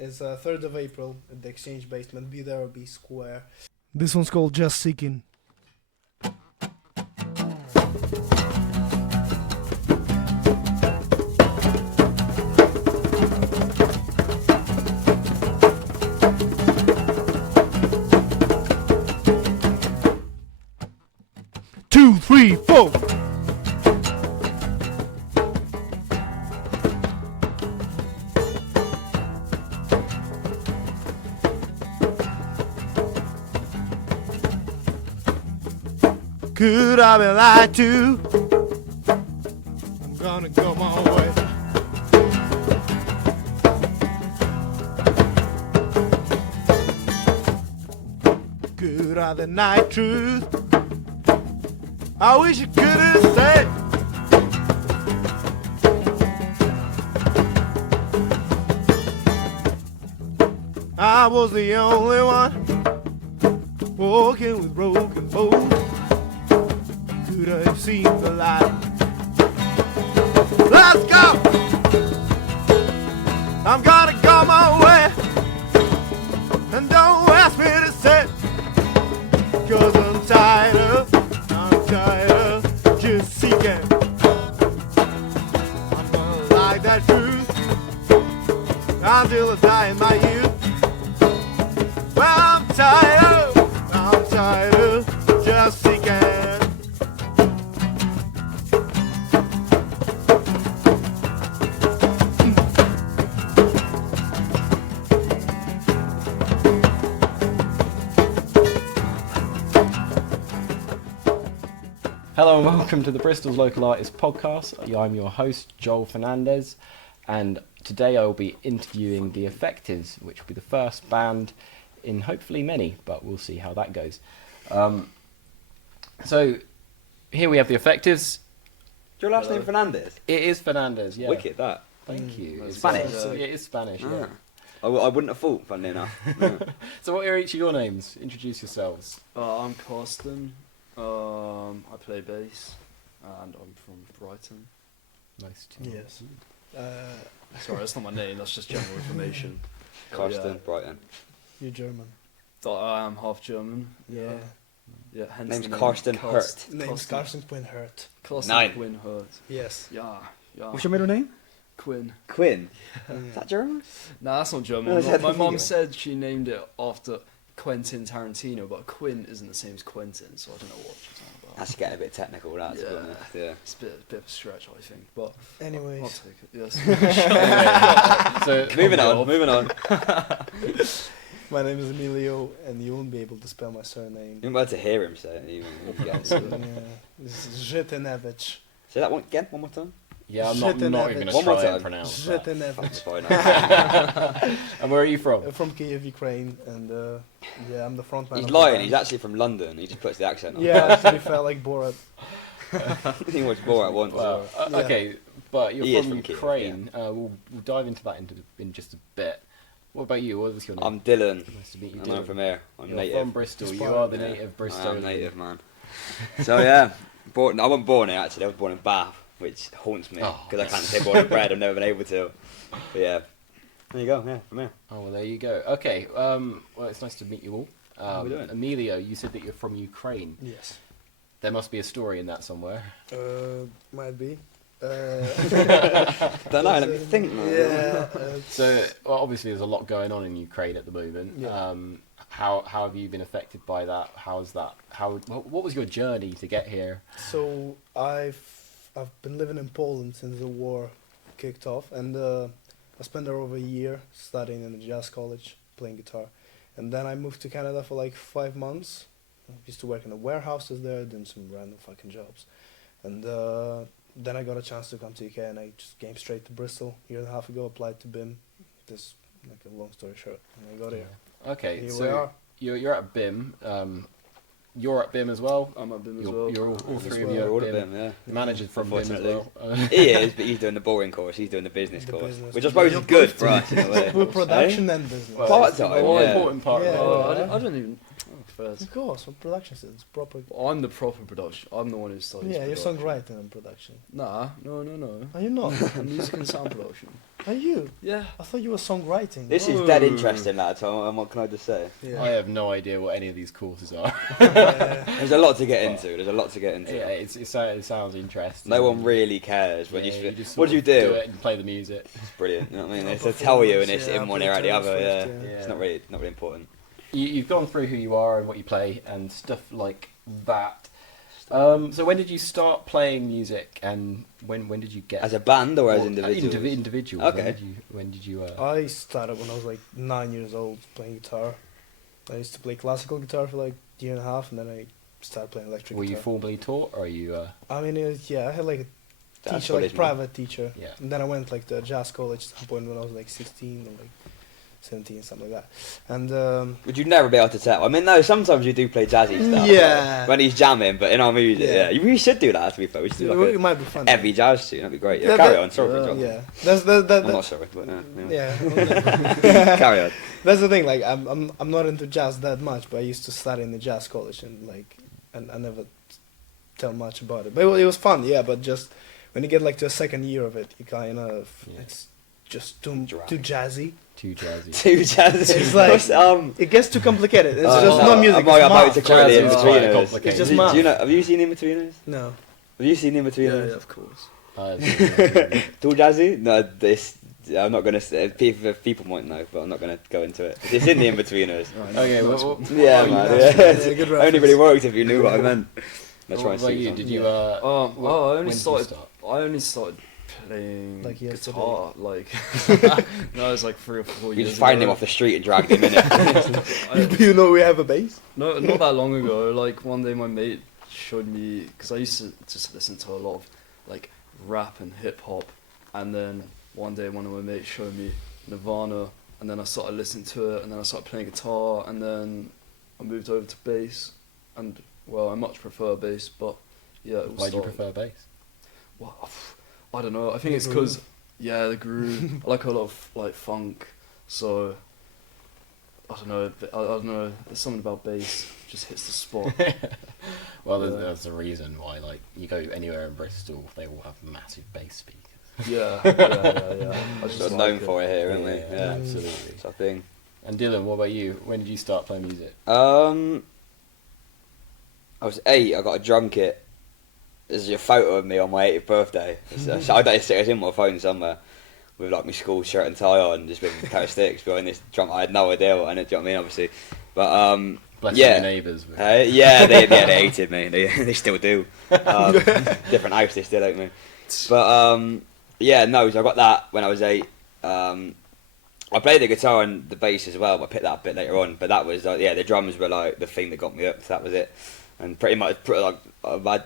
It's 3rd of April at the Exchange Basement. Be there or be square. This one's called Just Seeking. Two, three, four. Could I be lied to? I'm gonna go my way. Could I deny truth? I wish you could have said. I was the only one walking with broken bones. Could I have seen the light? Let's go! I'm gonna go my way. And don't ask me to say, 'cause I'm tired of just seeking. I'm gonna like that truth until I die in my youth. Well, I'm tired of just seeking. Hello and welcome to the Bristol's Local Artist Podcast. I'm your host, Joel Fernandez, and today I will be interviewing the Effectives, which will be the first band in hopefully many, but we'll see how that goes. So here we have the Effectives. Is your last name Fernandez? It is Fernandez, yeah. Wicked, that. Thank you. It's Spanish? It is Spanish, yeah. I wouldn't have thought, funnily enough. Yeah. So what are each of your names? Introduce yourselves. I'm Carsten. I play bass, and I'm from Brighton. Nice to Yes. Sorry, that's not my name. That's just general information. Carsten, Brighton. You're German. I am half German. Yeah. Yeah. Hence Name's the name Carsten Hurt. Name's Carsten Quinn Hurt. Carsten Nine. Quinn Hurt. Yes. Yeah. What's your middle name? Quinn. Quinn. Is that German? Nah, that's not German. No, My mum said she named it after Quentin Tarantino, but Quinn isn't the same as Quentin, so I don't know what she's talking about. That's getting a bit technical, that, to be Yeah. honest. Yeah. It's a bit of a stretch, I think, but I'll Anyways. take it. Yes. So Moving on. My name is Emilio, and you won't be able to spell my surname. You're about to hear him say it, even if you get it. Yeah. This is Zhetenevich. Say that one again, one more time. yeah, I'm not even going to One more try and time. pronounce that. That's Zhetenevich. fine. And where are you from? From Kiev, Ukraine, and yeah, I'm the frontman. He's of the lying, band. he's actually from London. He just puts the accent on. Yeah, to be fair, like Borat. He was more at once. Wow. Yeah. Okay, but you're He is from from Kiev, Ukraine. We'll dive into that in just a bit. What about you? What was your name? I'm Dylan, Nice to meet you. and I'm Dylan. from here. I'm You're native. from Bristol. You Inspired, are the Yeah. native I Bristolian. am native, man. So yeah, I wasn't born here actually. I was born in Bath, which haunts me Oh. because I can't say born and bred. I've never been able to. But yeah, there you go. Yeah, from here. Oh well, there you go. Okay. Well, it's nice to meet you all. How we doing? Emilio, you said that you're from Ukraine. Yes. There must be a story in that somewhere. Might be. Don't know. Let me think, man. Yeah. So, well, obviously, there's a lot going on in Ukraine at the moment. Yeah. How have you been affected by that? How's that? What was your journey to get here? So I've been living in Poland since the war kicked off, and I spent there over a year studying in a jazz college, playing guitar, and then I moved to Canada for like 5 months. I used to work in the warehouses there, doing some random fucking jobs, and then I got a chance to come to UK, and I just came straight to Bristol a year and a half ago. Applied to BIM. This like a long story short, and I got here. Okay, Here we so are. you're at BIM. You're at BIM as well. I'm at BIM as You're, well. you're all three of well. you We're all at at BIM. them, yeah. The manager's from BIM as Unfortunately. well. He is, but he's doing the boring course. He's doing the business The course, business. which I suppose You're is good both for us in a way. We're production and business. Well, Part it's the time, more yeah. important part. Yeah. of it. I don't even. first. Of course, for production students, proper. I'm the proper production. I'm the one who studies. Yeah, you're production. songwriting and production. Nah, no. Are you not? Music and sound production. Are you? Yeah. I thought you were songwriting. This is dead interesting, lads. What can I just say? Yeah. I have no idea what any of these courses are. Yeah. There's a lot to get into. There's a lot to get into. Yeah, it sounds interesting. No one really cares when Yeah, you. just What do you sort of do? it and play the music. It's brilliant. You know what I mean? Yeah, It's to tell you, and performance, it's yeah, in one play ear out the drums other. Yeah. first, yeah. It's not really important. You've gone through who you are and what you play and stuff like that. So when did you start playing music, and when did you get As a band or as or- individuals? individuals. Okay. When did you? I started when I was like 9 years old playing guitar. I used to play classical guitar for like a year and a half, and then I started playing electric Were you guitar. formally taught, or are you? I mean, I had like a Jazz teacher, college, like private teacher. Yeah. And then I went like to a jazz college at some point when I was like 16 or like 17, something like that. And Would you never be able to tell? I mean, no. Sometimes you do play jazzy stuff. Yeah. When he's jamming, but in our music, Yeah. yeah. We should do that. To be fair, we should do it like might be fun. a heavy jazz tune. That'd be great. Yeah, Yeah, carry that- on. Sorry for interrupting. Yeah, that's I'm not sorry, but yeah. carry on. That's the thing. Like, I'm not into jazz that much, but I used to study in the jazz college, and like, and I never tell much about it. But it was fun, yeah. But just when you get like to a second year of it, you kind of Yeah. it's just too Dry. jazzy. Too jazzy. Too jazzy. It's like- What's, It gets too complicated. It's Oh, just no, not music. I'm about It's to math. call it the Jazz is quite In-Betweeners. complicated. It's just Do math. you know? Have you seen In-Betweeners? No. Have you seen Yeah, In-Betweeners? of course. Too jazzy? No, this. I'm not gonna say. People might know, but I'm not gonna go into it. It's in the In-Betweeners. Okay, Nice well, one. Yeah, Oh, man. that's- Yeah. yeah, good Only really reference. worked if you knew what I meant. That's what why I about sing you? songs. Did you? I when only did you started. start? I only started playing Like yesterday. guitar. Like no, it was like 3 or 4 You years. just find him ago. off the street and dragged him in it. You know we have a bass. No, not that long ago. Like one day, my mate showed me because I used to just listen to a lot of like rap and hip hop, and then one day one of my mates showed me Nirvana, and then I started listening to it, and then I started playing guitar, and then I moved over to bass, and well, I much prefer bass, but yeah. It was Why do you prefer bass? Well, I don't know. I think The it's because the groove. I like a lot of like funk, so I don't know. I don't know. There's something about bass just hits the spot. Well, Yeah. there's a reason why. Like, you go anywhere in Bristol, they all have massive bass speakers. Yeah. I just Sort of like known for it here, aren't we? Yeah, Yeah. absolutely. It's our thing. And Dylan, what about you? When did you start playing music? I was 8. I got a drum kit. There's a photo of me on my 80th birthday. So I don't. It's in my phone somewhere with like my school shirt and tie on, just with a pair of sticks behind this drum. I had no idea what, and do you know what I mean? Obviously, but Bless yeah. your neighbours. Yeah, they hated me. They still do. Different house, they still hate me. But yeah, no. So I got that when I was 8. I played the guitar and the bass as well, but I picked that up a bit later on. But that was the drums were like the thing that got me up. So that was it. And pretty much I've had,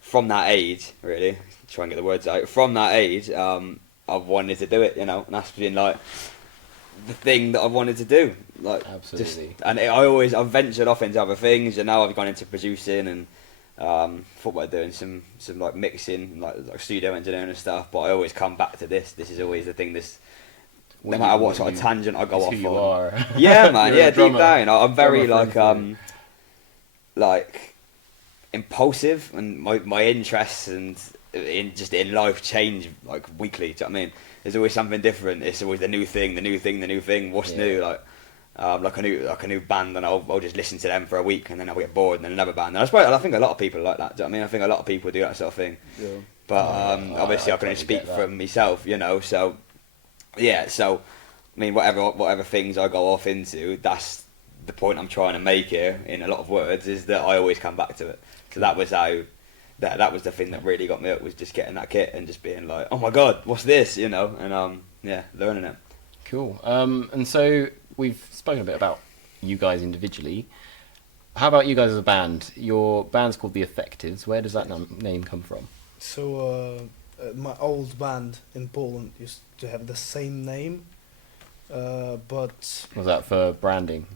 from that age, really try and get the words out. From that age, I've wanted to do it, and that's been like the thing that I've wanted to do. Like Absolutely. I've ventured off into other things, and now I've gone into producing and thought about doing some like mixing, like studio engineering and stuff. But I always come back to this. This is always the thing. No matter what sort of tangent I go off who you on. are. Yeah, man. You're a Yeah, deep drummer. down, I'm very Drummer like impulsive, and my interests and in life change like weekly. Do you know what I mean? There's always something different. It's always the new thing. What's Yeah. new? Like a new band, and I'll just listen to them for a week, and then I'll get bored, and then another band. And I think a lot of people are like that. Do you know what I mean? I think a lot of people do that sort of thing. Yeah. But Yeah, obviously, I I can only totally speak get that. from myself, So yeah, so I mean, whatever things I go off into, that's the point I'm trying to make here. In a lot of words, is that I always come back to it. So that was how. That was the thing that really got me up, was just getting that kit and just being like, oh my god, what's this? And learning it. Cool. And so we've spoken a bit about you guys individually. How about you guys as a band? Your band's called The Effectives. Where does that name come from? So my old band in Poland used to have the same name, but Was that for branding?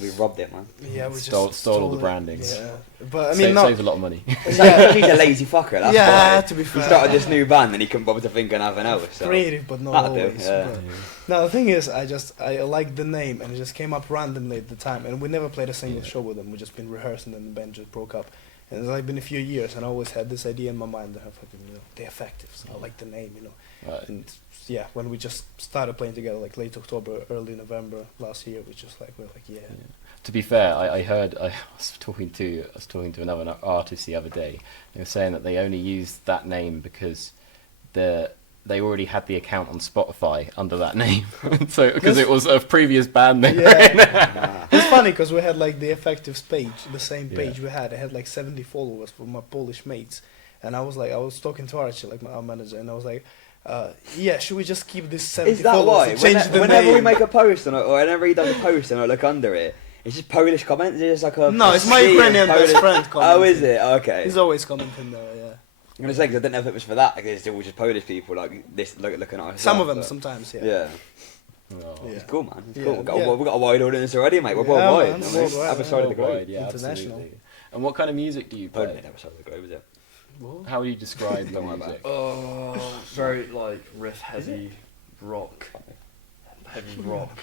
We robbed it, man. Yeah, we Stole just all the it. brandings. Yeah, but I mean, Saves a lot of money. He's a lazy fucker. That's yeah, why. to be He fair. started this new band and he couldn't bother to think of nothing else. So. Creative, but not That'll do, always. yeah. But no, the thing is, I like the name, and it just came up randomly at the time, and we never played a single show with them. We just been rehearsing, and the band just broke up. And it's like been a few years, and I always had this idea in my mind that the Effectives. I like the name, Right. And yeah, when we just started playing together, like late October, early November last year, we just we're like, yeah. To be fair, I heard I was talking to another artist the other day. They were saying that they only used that name because they already had the account on Spotify under that name, so because it was a previous band name. Yeah. It's funny because we had like the Effectives page, the same page Yeah. we had. I had like 70 followers from my Polish mates, and I was talking to Archie, like our manager, and I was like, yeah, should we just keep this 70 Is that followers why? and change the Whenever name? we make a post or whenever he does a post and I look under it, it's just Polish comments. It's just like a No, it's my sea of Ukrainian best Polish- friend Oh, commenting. is it? Okay. He's always commenting there, yeah. I'm gonna say 'cause I didn't know if it was for that. Like, it's all just Polish people like this looking at us. Some of them, sometimes, yeah. Yeah. Oh. Yeah. It's cool, man. It's Yeah, cool. yeah. We've got a wide audience already, mate. We're Yeah, worldwide. man, I mean, worldwide, Other yeah. side of the globe. Worldwide, yeah, International. absolutely. And what kind of music do you Probably play? the other side of the globe, is it? How would you describe the Don't worry about music? Oh, very like riff heavy rock. Heavy rock.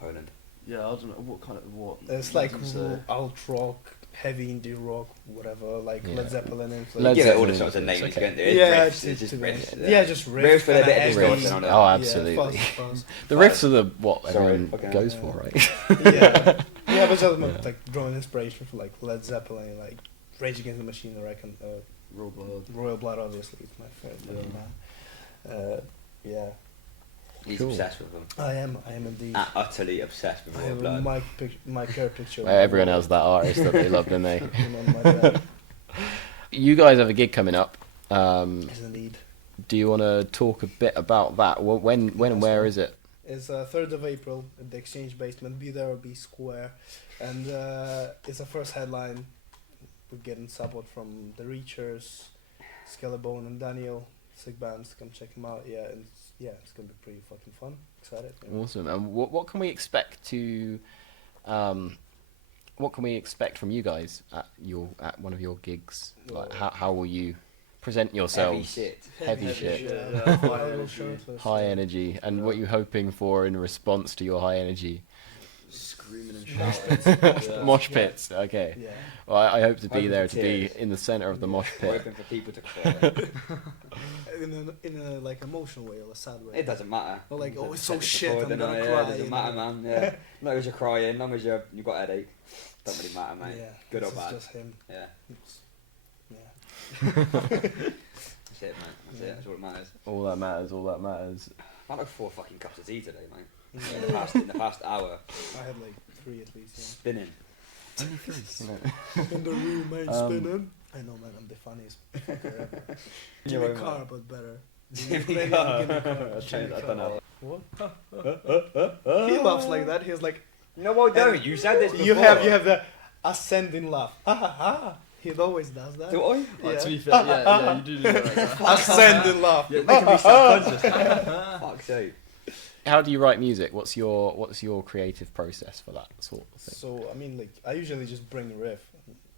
Poland. Yeah, I don't know what. It's would like you say? alt rock, heavy indie rock, whatever, like Yeah. Led Zeppelin influence. Led Give it all Zeppelin the sorts of influence, names. okay. Can't do it? Yeah, It's riffs, it's just riffs. Yeah, just riff. Riffs with a bit of heavy, distortion on it. Oh, yeah, absolutely. fast. The riffs are the what Sorry, everyone okay. goes Yeah. for, right? yeah, yeah, but just Yeah. like drawing inspiration from like Led Zeppelin, like Rage Against the Machine, I reckon. Royal Blood. Royal Blood, obviously, is my favorite band. Yeah, He's Cool. obsessed with them. I am indeed. Utterly obsessed with I Royal have a Blood. my care picture. Everyone has that artist that they love, don't they? On my bed. You guys have a gig coming up. Yes, indeed. Do you want to talk a bit about that? When and where is it? It's 3rd of April at the Exchange Basement. Be there or be square. And it's a first headline. We're getting support from The Reachers, Skellebone and Daniel. Sick bands. Come check them out. Yeah, and it's going to be pretty fucking fun. Excited. Yeah. Awesome. And what can we expect to? What can we expect from you guys at one of your gigs? Like, how will you present yourselves? Heavy shit. Yeah, high I'll go energy. shirtless, High yeah. energy. And what are you hoping for in response to your high energy? Screaming and Mosh shouting. pits. Yeah. Mosh pits. Okay. Yeah. Well, I hope to be Hoping there for to be tears. in the center of the mosh We're pit. hoping for people to cry. In a like emotional way or a sad way. It doesn't matter. Or like, oh, I've it's so said this shit, before, I'm didn't gonna I? cry, Yeah, it doesn't you matter, know. man. Yeah. As long as you're crying, as long as you've got a headache, don't really matter, mate. Yeah. Good or this is bad. just him. Yeah. Yeah. That's it, mate. That's it. That's all that matters. All that matters. All that matters. I had like 4 fucking cups of tea today, mate. In Yeah. the past hour, I had like 3 at least. spinning. Only 3. You know. Yeah. In the room, man, spinning. I know, man. I'm the funniest fucker ever. Jimmy You're Carr, right, but better. Jimmy Ukrainian Carr. Jimmy Carr. I Jimmy don't Carr. know. What? He laughs like that. He's like, No, I don't. You said this before. you have the ascending laugh. Ah ha ha. He always does that. Do I? Like, to be Yeah. fair, yeah, you do that. Ascending laugh. You're making me self-conscious. Fuck's sake. How do you write music? What's your creative process for that sort of thing? So I mean, like, I usually just bring a riff,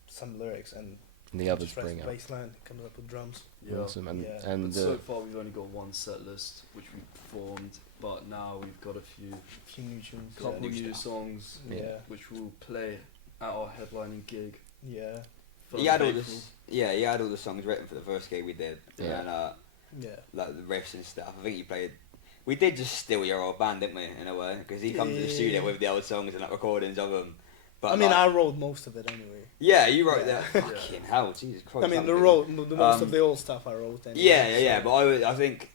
some lyrics, and And the others just write bring the up. bass line. Comes up with drums. Yeah. Awesome. And Yeah. and But so far we've only got one set list which we performed, but now we've got a Few new tunes. couple new new stuff. songs Yeah. which we'll play at our headlining gig. Yeah. He had all April. this. Yeah, he had all the songs written for the first gig we did, Yeah. and Yeah. like the riffs and stuff. I think he played. We did just steal your old band, didn't we? In a way, because he comes to the studio Yeah. with the old songs and like recordings of them. But I mean, like, I wrote most of it anyway. yeah, you wrote Yeah. that. Fucking hell, Jesus Christ! I mean, that the was most Um, of the old stuff I wrote. Anyway, Yeah. so- But I think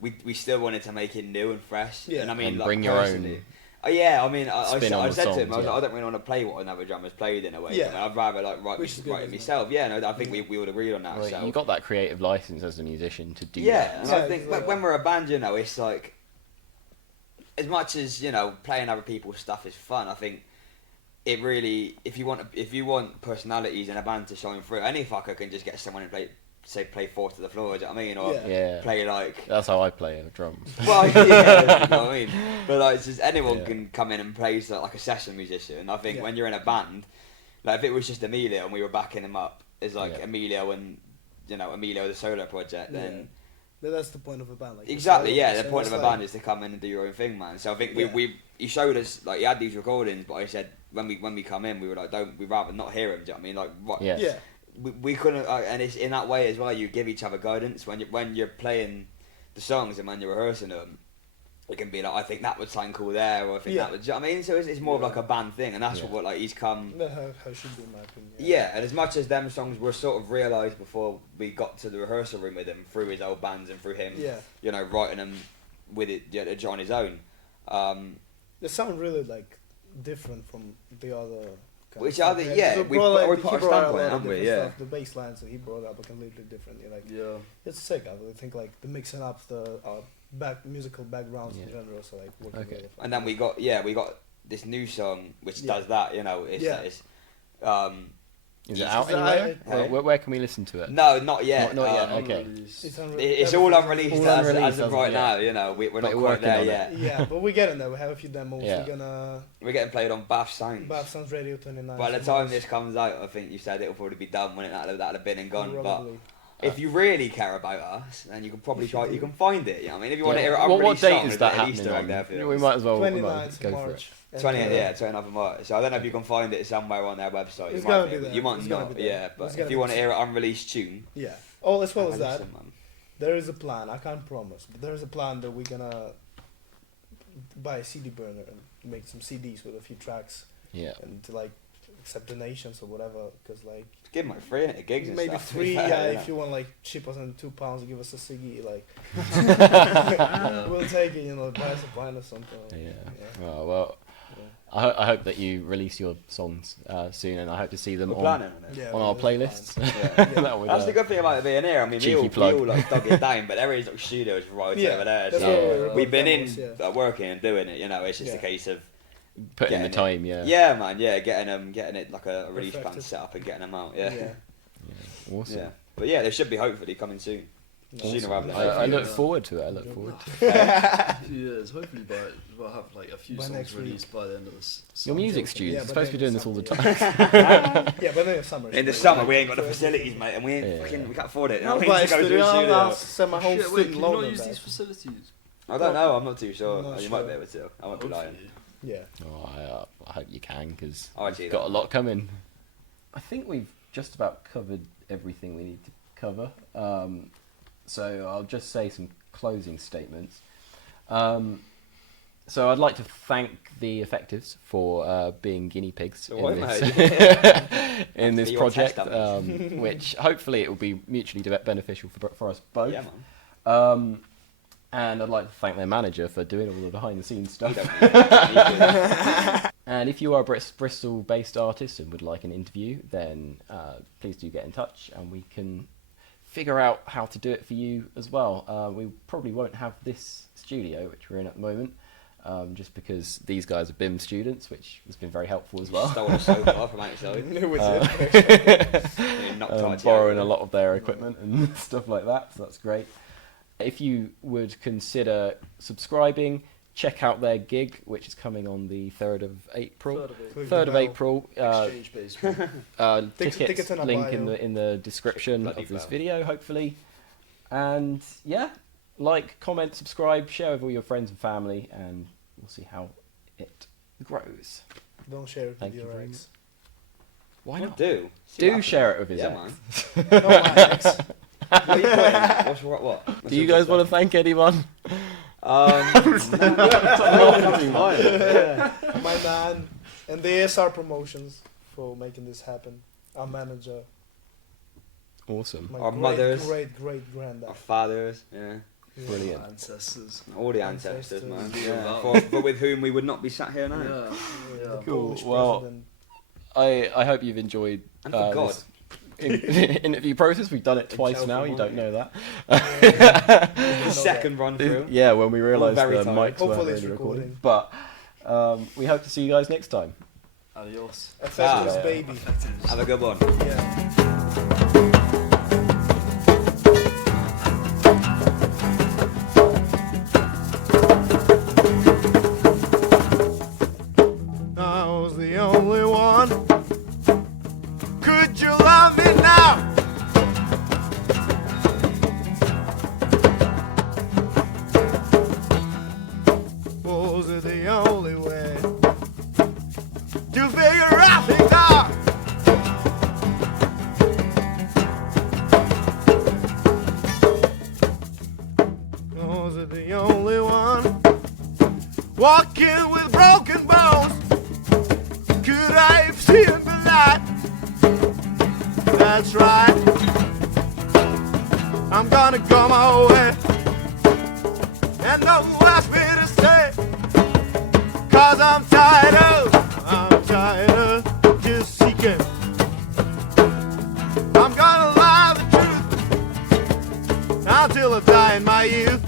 we still wanted to make it new and fresh. Yeah. And I mean, and like, bring your personally- own. Yeah, I mean, I spin on the said to him, songs, I was yeah. like, I don't really want to play what another drummer's played in a way. Yeah. I'd rather like write Which is good, it isn't it? myself. Yeah, no, I think Yeah. we would agree on that. Well, so. you got that creative license as a musician to do Yeah, that. and Yeah, I think exactly. when we're a band, you know, it's like as much as playing other people's stuff is fun. I think it really, if you want personalities in a band to shine through, any fucker can just get someone and play say play four to the floor, do you know what I mean? Or Yeah. play like. That's how I play drums. Well, yeah, you know what I mean. But like, it's just anyone Yeah. can come in and play like a session musician. I think Yeah. when you're in a band, like if it was just Emilio and we were backing him up, as like Yeah. Emilio and Emilio the solo project, then That's the point of a band. Like exactly, the The point of a band is to come in and do your own thing, man. So I think he showed us like he had these recordings, but I said when we come in, we were like, we'd rather not hear him. Do you know what I mean? Like what? Yeah. We couldn't, and it's in that way as well. You give each other guidance when you're playing the songs and when you're rehearsing them. It can be like, I think that would sound cool there, or I think that would. Do you know what I mean? So it's more of like a band thing, and that's what like he's come. How should be in my opinion. Yeah, and as much as them songs were sort of realised before we got to the rehearsal room with him through his old bands and through him, writing them with it on his own. They sound really like different from the other. Which are the So we put our stamp on it, lot of haven't we? different Yeah. stuff. The bass line, so he brought up a completely different. Like it's sick. I really think like the mixing up the musical backgrounds in general. So like working really fun. And then we got this new song which does that. It's Is it out anywhere? Where can we listen to it? No, not yet. Not yet. Okay. It's all unreleased, All unreleased as of right now. We're not quite there yet. Yeah, but we're getting there. We have a few demos. Yeah. We're getting played on Bath Sounds. Bath Sounds Radio 29. By the time this comes out, I think you said it'll probably be done when that'll have been and gone. Probably. But if you really care about us, then you can probably try. You can find it. You know what I mean? If you want to hear it what unreleased date song, is that there's an Easter egg happening there on? for you. We might as well 29th go March. for it. 29th of March. So I don't know if you can find it somewhere on their website. It's gonna be there. You might It's gonna not. be there. Yeah, but It's if gonna you be want to there. hear an unreleased tune, Yeah. Oh, as well as that, listen, man. there is a plan. I can't promise, but there is a plan that we're gonna buy a CD burner and make some CDs with a few tracks. Yeah. And to like accept donations or whatever, because like Give them like free at gigs and maybe stuff. free. Yeah, If you want like cheaper than £2, give us a CD. Like we'll take it. Price of wine or something. Yeah. Oh, well. I hope that you release your songs soon, and I hope to see them on our playlists. That's the good thing about being here. I mean, we all like dug it down, but there is like studios right over there. So we've been in working and doing it. It's just a case of putting in the time. Yeah, man. Yeah, getting it like a release plan set up and getting them out. Yeah. Awesome. Yeah. But yeah, they should be hopefully coming soon. Sooner rather than later. I look forward to it. I look forward to it. Years, hopefully we'll have like a few songs released by the end of this. You're music students. You're supposed to be doing this all the time. Yeah, but in the summer. In the summer, we ain't got the facilities, mate, and we ain't we can't afford it. No, We but need to go to a studio. I'll send my whole Wait, student can you loan not on use that. these facilities? I don't know. I'm not too sure. I'm not You sure. might be able to. I won't be lying. Yeah. Oh, I hope you can, because Oh, actually, we've got a lot coming. I think we've just about covered everything we need to cover. So I'll just say some closing statements. So I'd like to thank the Effectives for being guinea pigs in this, in this project, which hopefully it will be mutually beneficial for us both. Yeah, man. And I'd like to thank their manager for doing all the behind-the-scenes stuff. And if you are a Bristol-based artist and would like an interview, then please do get in touch, and we can figure out how to do it for you as well. We probably won't have this studio, which we're in at the moment, just because these guys are BIM students, which has been very helpful as well. Stole us so far from outside. Borrowing a lot of their equipment and stuff like that, so that's great. If you would consider subscribing, check out their gig, which is coming on the 3rd of April. 3rd of April. Exchange-based. Tickets in our link bio. in the description of this video, hopefully. And yeah, like, comment, subscribe, share with all your friends and family, and we'll see how it grows. Don't share it Thank with you your very ex. Why not? Do Share it with his yeah, ex. man. No, my ex. What are you putting? What? Do you guys want to thank anyone? My man and the ASR Promotions for making this happen. Our manager. Awesome. My Our mothers. great granddad. Our fathers, yeah. Brilliant. Ancestors. All the ancestors, man. Ancestors. Yeah. For with whom we would not be sat here now. Yeah. The Cool. Polish Well, president. I hope you've enjoyed And for God. this interview process. We've done it twice Himself now. and You don't mine. know that. The second run through. Yeah, when we realised the very tired. mics weren't Hopefully it's really recording. recording. But we hope to see you guys next time. Adios. Effectives, Yeah. baby. Have a good one. Yeah. the only way to figure out things are. Was it the only one walking with broken bones? Could I have seen the light? That's right. I'm gonna go my way, and no one asked me to stay, 'cause I'm tired of just seeking. I'm gonna lie the truth until I die in my youth.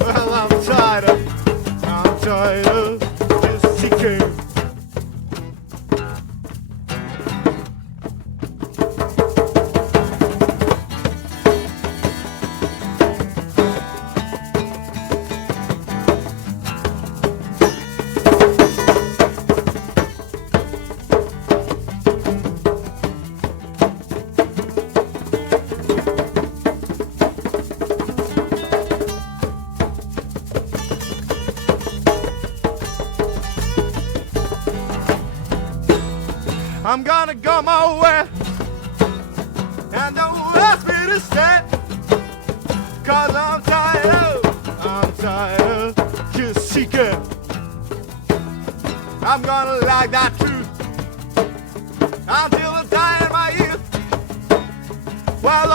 Well, I'm tired of just seeking. I'm gonna go my way, and don't ask me to stay, 'cause I'm tired of just seeking. I'm gonna like that truth until I die in my youth. Well,